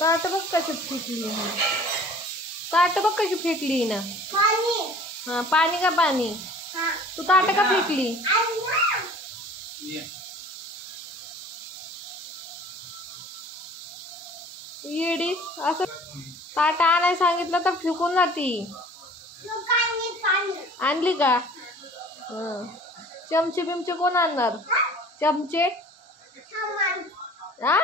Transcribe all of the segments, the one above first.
काट बघ कशी फेकली ना, काट बघ कशी फेकली ना. हाँ पानी का पानी. तू ताट का फेकली. येडी असं ताट आणाय सांगितलं तर फेकून जाती. आणली का. चमचे बिमचे कोण आणणार. चमचे हा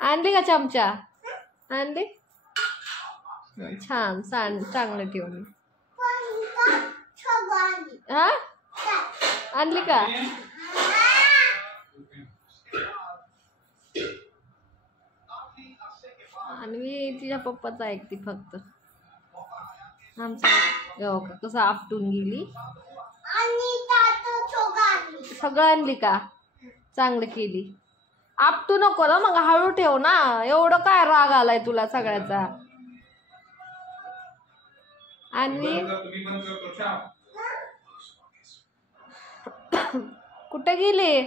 आणली का चमचा. आणली. छान चांगलं ठेवून. हा आणली का. आणि तिच्या पप्पाचं ऐकते फक्त. आमचं कसं आपटून गेली. सगळं आणली का. चांगलं केली. आपटू नको ना मग हळू ठेव ना. एवढं काय राग आलाय तुला सगळ्याचा. आणि कुठे गेली.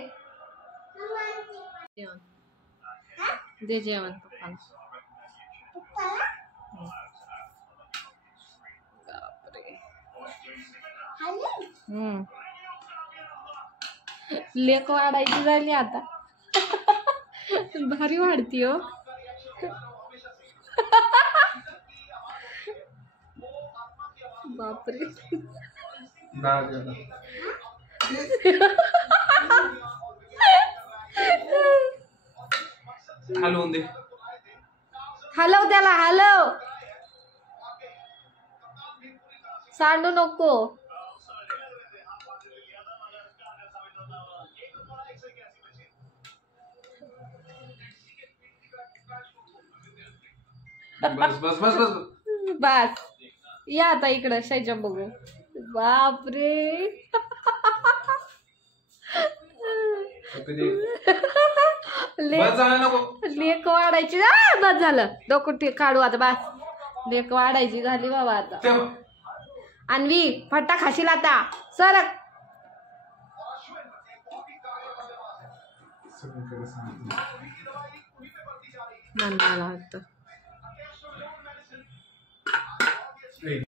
दे जेवण पप्पाला. लेक वाढायची झाली आता. भारी वाढती हो. बापरे. हलवून दे. हलव त्याला हलव. सांडू नको. बस बस बस बस बस. या आता इकडं शाईच्या बघू. बापरे. लेक वाढायची. बस झालं. डोकं काढू आता बस. लेक वाढायची झाली बाबा आता. अन्वी फट्टा खाशील आता. सरक. मला वाटतं